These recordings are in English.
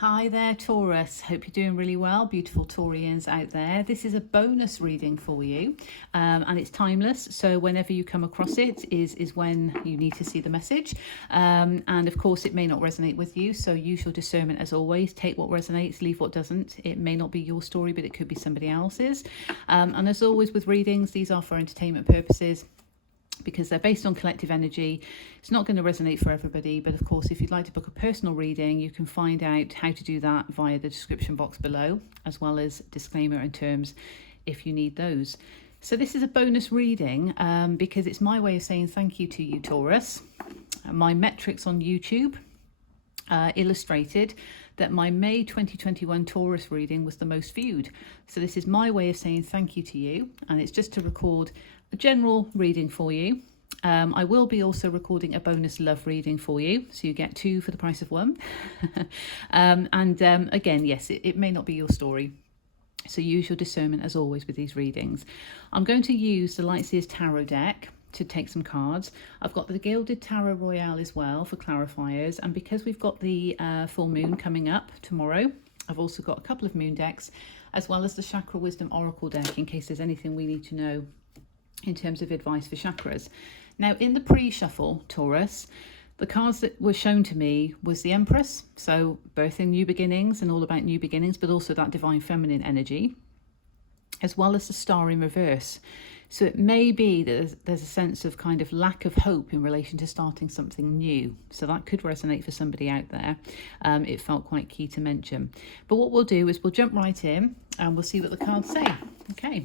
Hi there, Taurus. Hope you're doing really well, beautiful Taurians out there. This is a bonus reading for you, and it's timeless. So whenever you come across it is when you need to see the message. And of course, it may not resonate with you. So use your discernment as always. Take what resonates, leave what doesn't. It may not be your story, but it could be somebody else's. And as always with readings, these are for entertainment purposes, because they're based on collective energy. It's not going to resonate for everybody, but of course, if you'd like to book a personal reading, you can find out how to do that via the description box below, as well as disclaimer and terms if you need those. So this is a bonus reading because it's my way of saying thank you to you, Taurus. My metrics on YouTube illustrated that my May 2021 Taurus reading was the most viewed. So this is my way of saying thank you to you, and it's just to record a general reading for you. I will be also recording a bonus love reading for you, so you get two for the price of one. Again, yes, it may not be your story, so use your discernment as always with these readings. I'm going to use the Lightseers Tarot deck to take some cards. I've got the Gilded Tarot Royale as well for clarifiers, and because we've got the full moon coming up tomorrow, I've also got a couple of moon decks, as well as the Chakra Wisdom Oracle deck in case there's anything we need to know in terms of advice for chakras. Now, in the pre-shuffle, Taurus, the cards that were shown to me was the Empress, so birthing new beginnings and all about new beginnings, but also that divine feminine energy, as well as the Star in reverse. So it may be that there's a sense of kind of lack of hope in relation to starting something new. So that could resonate for somebody out there. It felt quite key to mention. But what we'll do is we'll jump right in and we'll see what the cards say. Okay.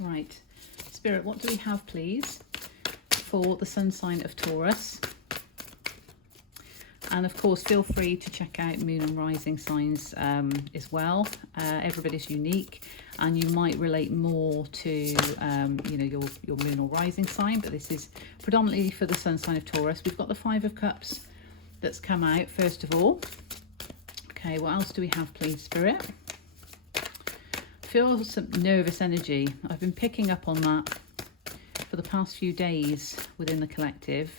Right. Spirit, what do we have, please, for the sun sign of Taurus? And of course, feel free to check out moon and rising signs as well. Everybody's unique, and you might relate more to your moon or rising sign, but this is predominantly for the sun sign of Taurus. We've got the Five of Cups that's come out first of all. Okay, what else do we have, please, Spirit? Feel some nervous energy. I've been picking up on that for the past few days within the collective.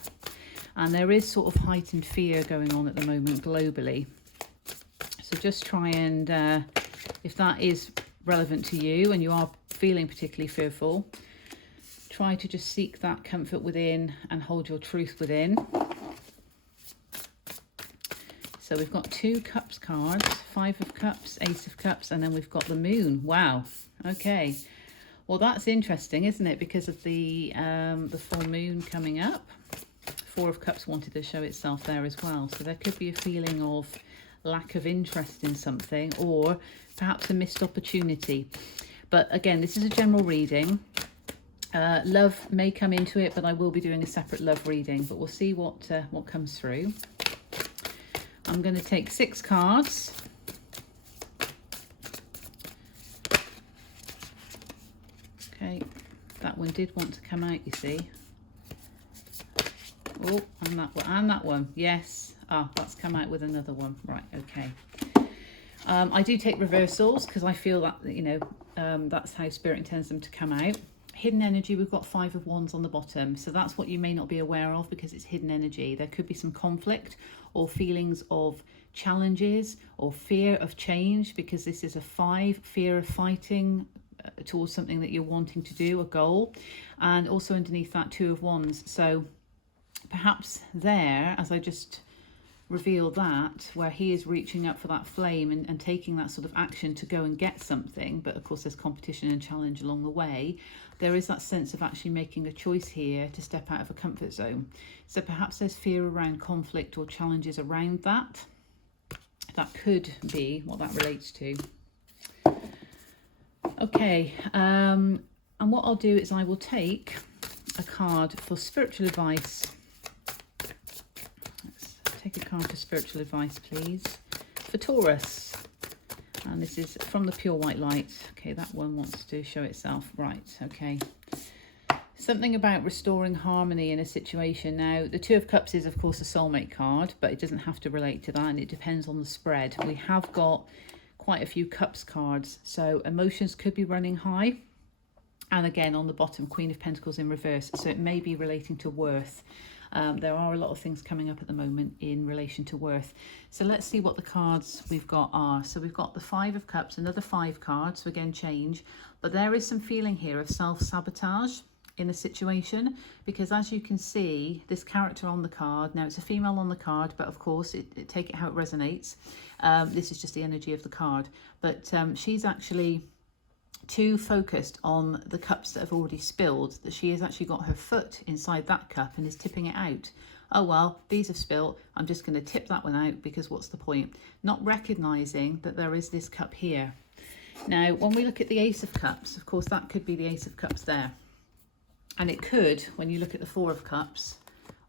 And there is sort of heightened fear going on at the moment globally. So just try and, if that is relevant to you and you are feeling particularly fearful, try to just seek that comfort within and hold your truth within. So we've got two Cups cards, Five of Cups, Ace of Cups, and then we've got the Moon. Wow. Okay. Well, that's interesting, isn't it? Because of the full moon coming up. Four of Cups wanted to show itself there as well. So there could be a feeling of lack of interest in something, or perhaps a missed opportunity. But again, this is a general reading. Love may come into it, but I will be doing a separate love reading. But we'll see what comes through. I'm going to take 6 cards. Okay, that one did want to come out, you see. Oh, and that one, and that one. Yes. Ah, that's come out with another one. Right, okay. I do take reversals because I feel that, that's how Spirit intends them to come out. Hidden energy, we've got 5 of Wands on the bottom. So that's what you may not be aware of because it's hidden energy. There could be some conflict or feelings of challenges or fear of change, because this is a 5, fear of fighting towards something that you're wanting to do, a goal. And also underneath that, 2 of Wands. So perhaps there, as I just reveal that, where he is reaching up for that flame and taking that sort of action to go and get something, but of course there's competition and challenge along the way, there is that sense of actually making a choice here to step out of a comfort zone. So perhaps there's fear around conflict or challenges around that. That could be what that relates to. Okay, and what I'll do is I will take a card for spiritual advice. Take a card for spiritual advice, please, for Taurus. And this is from the Pure White Light. Okay, that one wants to show itself. Right, okay. Something about restoring harmony in a situation. Now, the 2 of Cups is, of course, a soulmate card, but it doesn't have to relate to that, and it depends on the spread. We have got quite a few Cups cards, so emotions could be running high. And again, on the bottom, Queen of Pentacles in reverse. So it may be relating to worth. There are a lot of things coming up at the moment in relation to worth. So let's see what the cards we've got are. So we've got the Five of Cups, another 5 cards, so again change, but there is some feeling here of self-sabotage in a situation, because as you can see, this character on the card, now it's a female on the card, but of course take it how it resonates. This is just the energy of the card, but she's actually too focused on the cups that have already spilled that she has actually got her foot inside that cup and is tipping it out. Oh well, these have spilled, I'm just going to tip that one out because what's the point? Not recognizing that there is this cup here. Now when we look at the Ace of Cups, of course that could be the Ace of Cups there. And it could, when you look at the Four of Cups,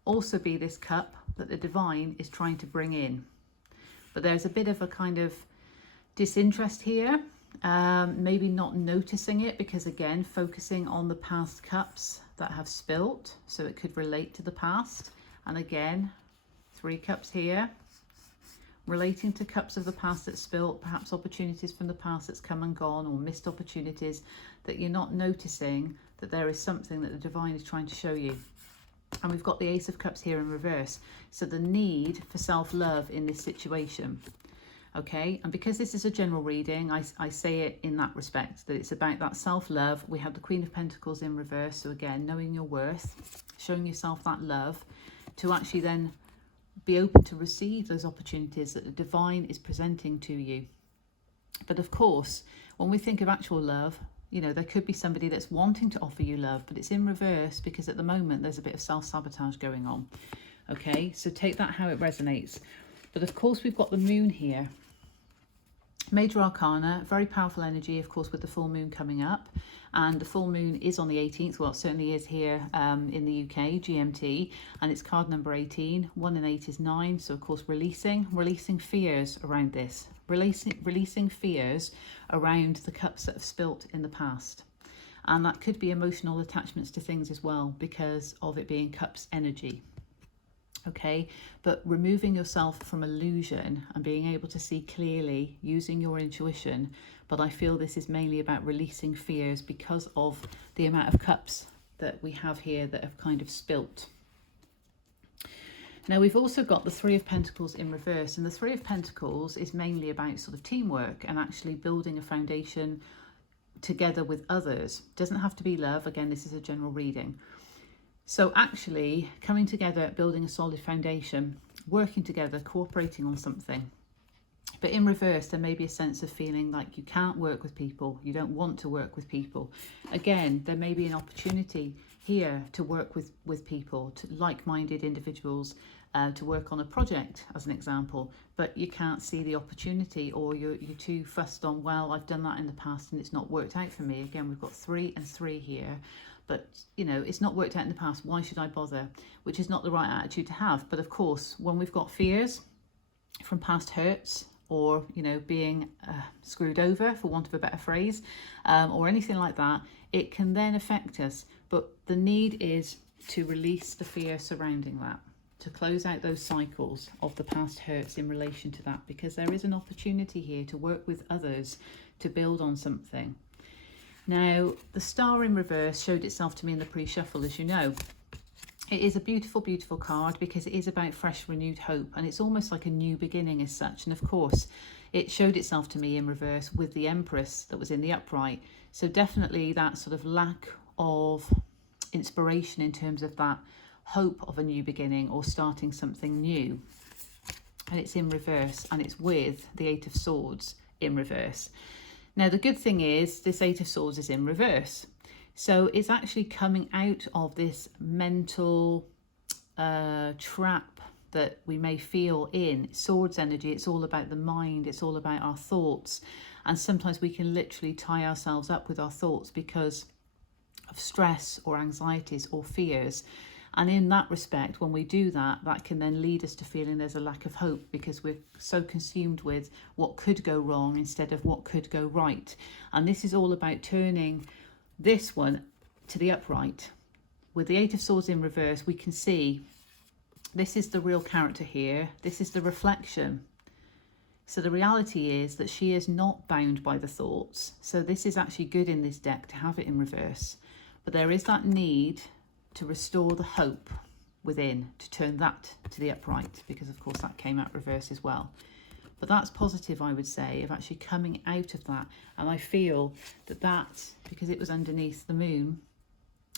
also be this cup that the divine is trying to bring in. But there's a bit of a kind of disinterest here, maybe not noticing it because, again, focusing on the past cups that have spilt. So it could relate to the past. And again, 3 cups here, relating to cups of the past that spilt, perhaps opportunities from the past that's come and gone, or missed opportunities that you're not noticing, that there is something that the divine is trying to show you. And we've got the Ace of Cups here in reverse. So the need for self-love in this situation. Okay, and because this is a general reading, I say it in that respect, that it's about that self-love. We have the Queen of Pentacles in reverse. So again, knowing your worth, showing yourself that love to actually then be open to receive those opportunities that the divine is presenting to you. But of course, when we think of actual love, you know, there could be somebody that's wanting to offer you love, but it's in reverse because at the moment there's a bit of self-sabotage going on. Okay, so take that how it resonates. But of course, we've got the moon here. Major Arcana, very powerful energy, of course, with the full moon coming up. And the full moon is on the 18th. Well, it certainly is here in the UK, GMT. And it's card number 18. 1 and 8 is 9. So, of course, releasing fears around this. Releasing fears around the cups that have spilt in the past. And that could be emotional attachments to things as well because of it being cups energy. Okay, but removing yourself from illusion and being able to see clearly using your intuition. But I feel this is mainly about releasing fears because of the amount of cups that we have here that have kind of spilt. Now we've also got the Three of Pentacles in reverse, and the Three of Pentacles is mainly about sort of teamwork and actually building a foundation together with others. Doesn't have to be love. Again, this is a general reading. So actually coming together, building a solid foundation, working together, cooperating on something. But in reverse, there may be a sense of feeling like you can't work with people, you don't want to work with people. Again, there may be an opportunity here to work with people, to like-minded individuals, to work on a project, as an example, but you can't see the opportunity, or you're too fussed on, well, I've done that in the past and it's not worked out for me. Again, we've got 3 and 3 here. But, you know, it's not worked out in the past. Why should I bother? Which is not the right attitude to have. But of course, when we've got fears from past hurts or, you know, being screwed over, for want of a better phrase, or anything like that, it can then affect us. But the need is to release the fear surrounding that, to close out those cycles of the past hurts in relation to that, because there is an opportunity here to work with others to build on something. Now, the Star in reverse showed itself to me in the pre-shuffle, as you know. It is a beautiful, beautiful card because it is about fresh, renewed hope, and it's almost like a new beginning as such. And of course, it showed itself to me in reverse with the Empress that was in the upright. So definitely that sort of lack of inspiration in terms of that hope of a new beginning or starting something new. And it's in reverse, and it's with the Eight of Swords in reverse. Now, the good thing is this Eight of Swords is in reverse. So it's actually coming out of this mental trap that we may feel in. Swords energy, it's all about the mind. It's all about our thoughts. And sometimes we can literally tie ourselves up with our thoughts because of stress or anxieties or fears. And in that respect, when we do that, that can then lead us to feeling there's a lack of hope because we're so consumed with what could go wrong instead of what could go right. And this is all about turning this one to the upright. With the Eight of Swords in reverse, we can see this is the real character here. This is the reflection. So the reality is that she is not bound by the thoughts. So this is actually good in this deck to have it in reverse. But there is that need to restore the hope. within, to turn that to the upright, because of course that came out reverse as well. But that's positive, I would say, of actually coming out of that. And I feel that, because it was underneath the moon,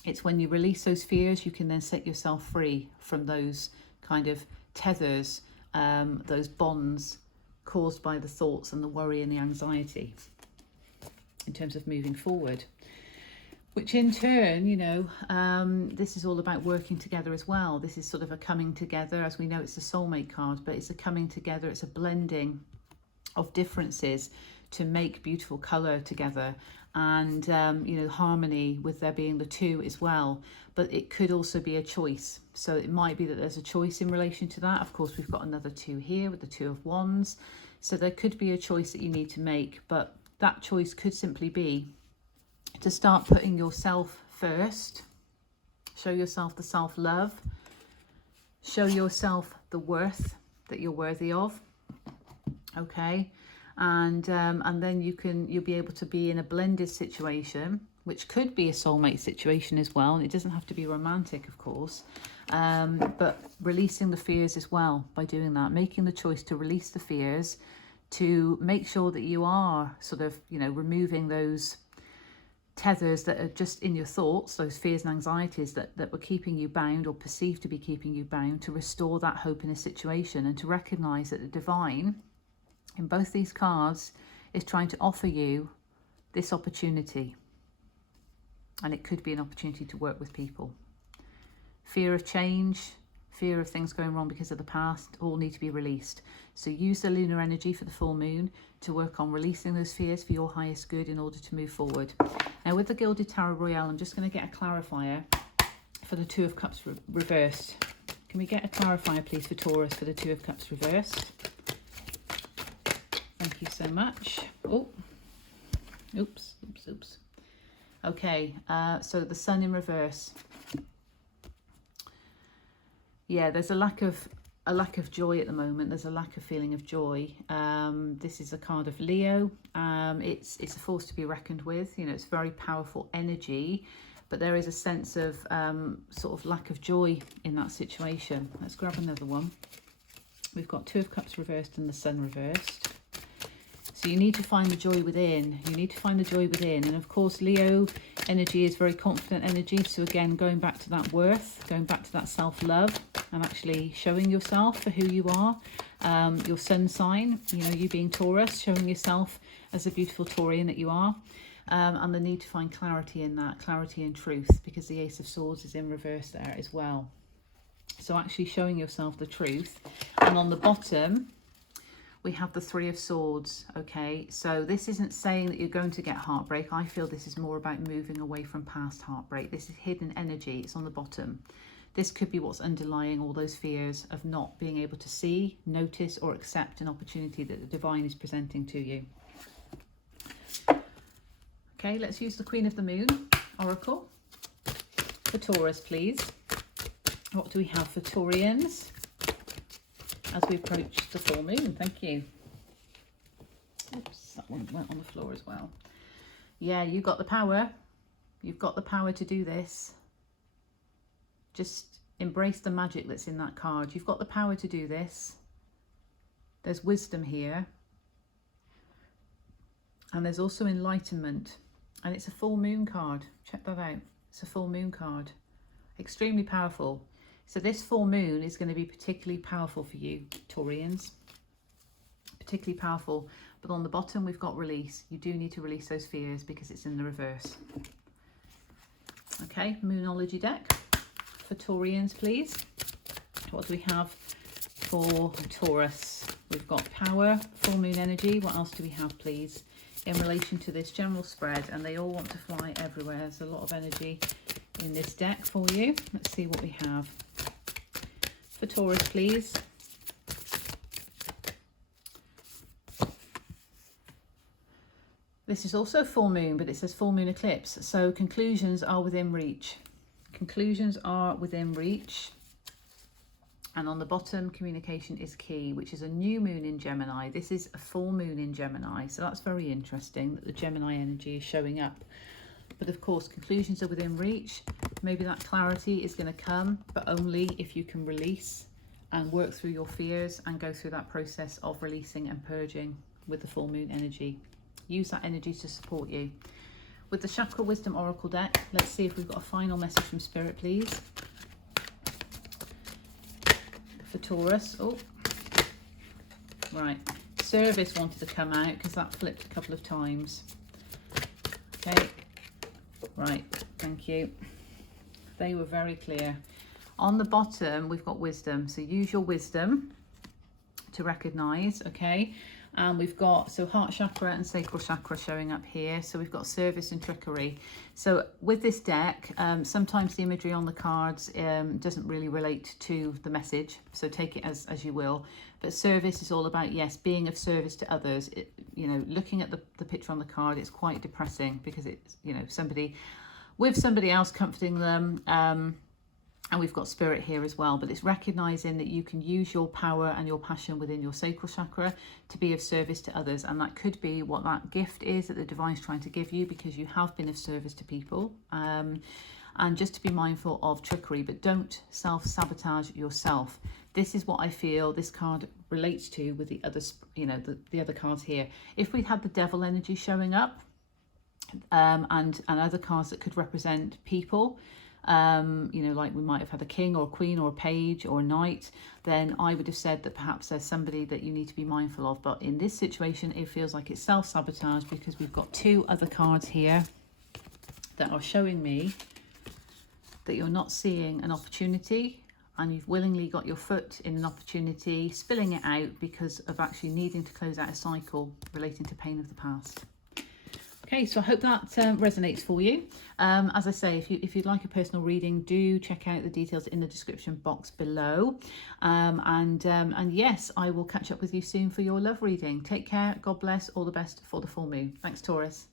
it's when you release those fears, you can then set yourself free from those kind of tethers, those bonds caused by the thoughts and the worry and the anxiety in terms of moving forward. Which in turn, you know, this is all about working together as well. This is sort of a coming together. As we know, it's a soulmate card, but it's a coming together. It's a blending of differences to make beautiful colour together. And, you know, harmony with there being the two as well. But it could also be a choice. So it might be that there's a choice in relation to that. Of course, we've got another two here with the Two of Wands. So there could be a choice that you need to make. But that choice could simply be to start putting yourself first, show yourself the self-love, show yourself the worth that you're worthy of, okay? And then you'll be able to be in a blended situation, which could be a soulmate situation as well. And it doesn't have to be romantic, of course, but releasing the fears as well by doing that, making the choice to release the fears, to make sure that you are sort of, you know, removing those tethers that are just in your thoughts, those fears and anxieties that were keeping you bound or perceived to be keeping you bound, to restore that hope in a situation, and to recognize that the divine in both these cards is trying to offer you this opportunity. And it could be an opportunity to work with people. Fear of change, fear of things going wrong because of the past, all need to be released. So use the lunar energy for the full moon to work on releasing those fears for your highest good in order to move forward. Now with the Gilded Tarot Royale, I'm just going to get a clarifier for the Two of Cups reversed. Can we get a clarifier please for Taurus for the Two of Cups reversed? Thank you so much. Oh, oops. Okay, so the Sun in reverse. Yeah, there's a lack of joy at the moment. There's a lack of feeling of joy. This is a card of Leo. It's a force to be reckoned with. You know, it's very powerful energy, but there is a sense of sort of lack of joy in that situation. Let's grab another one. We've got Two of Cups reversed and the Sun reversed. So you need to find the joy within. You need to find the joy within. And of course, Leo energy is very confident energy. So again, going back to that worth, going back to that self-love, and actually showing yourself for who you are. Your sun sign, you know, you being Taurus, showing yourself as a beautiful Taurian that you are. And the need to find clarity in that, clarity and truth, because the Ace of Swords is in reverse there as well. So actually showing yourself the truth. And on the bottom, we have the Three of Swords, okay? So this isn't saying that you're going to get heartbreak. I feel this is more about moving away from past heartbreak. This is hidden energy. It's on the bottom. This could be what's underlying all those fears of not being able to see, notice, or accept an opportunity that the divine is presenting to you. Okay, let's use the Queen of the Moon Oracle for Taurus, please. What do we have for Taurians as we approach the full moon? Thank you. Oops, that one went on the floor as well. Yeah, you've got the power. You've got the power to do this. Just embrace the magic that's in that card. You've got the power to do this. There's wisdom here. And there's also enlightenment. And it's a full moon card. Check that out. It's a full moon card. Extremely powerful. So this full moon is going to be particularly powerful for you, Taurians. Particularly powerful. But on the bottom, we've got release. You do need to release those fears because it's in the reverse. Okay, Moonology deck for Taurians, please. What do we have for Taurus? We've got power, full moon energy. What else do we have, please, in relation to this general spread? And they all want to fly everywhere. There's a lot of energy in this deck for you. Let's see what we have for Taurus, please. This is also full moon, but it says full moon eclipse. So conclusions are within reach. Conclusions are within reach. And on the bottom, communication is key, which is a new moon in Gemini. This is a full moon in Gemini. So that's very interesting that the Gemini energy is showing up But of course, conclusions are within reach. Maybe that clarity is going to come, but only if you can release and work through your fears and go through that process of releasing and purging with the full moon energy. Use that energy to support you. With the Chakra Wisdom Oracle deck, let's see if we've got a final message from Spirit, please. For Taurus. Oh, right. Service wanted to come out because that flipped a couple of times. Okay. Right. Thank you. They were very clear. On the bottom, we've got wisdom. So use your wisdom to recognize, okay? And we've got, so heart chakra and sacral chakra showing up here. So we've got service and trickery. So with this deck, sometimes the imagery on the cards doesn't really relate to the message. So take it as you will. But service is all about, yes, being of service to others. You know, looking at the picture on the card, it's quite depressing because it's, you know, somebody else comforting them. And we've got spirit here as well, but it's recognizing that you can use your power and your passion within your sacral chakra to be of service to others. And that could be what that gift is that the divine's trying to give you, because you have been of service to people. And just to be mindful of trickery, but don't self-sabotage yourself. This is what I feel this card relates to with the other, you know, the other cards here. If we had the devil energy showing up, and other cards that could represent people, you know, like we might have had a king or a queen or a page or a knight, then I would have said that perhaps there's somebody that you need to be mindful of. But in this situation, it feels like it's self-sabotage, because we've got two other cards here that are showing me that you're not seeing an opportunity, and you've willingly got your foot in an opportunity, spilling it out because of actually needing to close out a cycle relating to pain of the past. Okay, so I hope that resonates for you. As I say, if you'd like a personal reading, do check out the details in the description box below. And yes, I will catch up with you soon for your love reading. Take care. God bless. All the best for the full moon. Thanks, Taurus.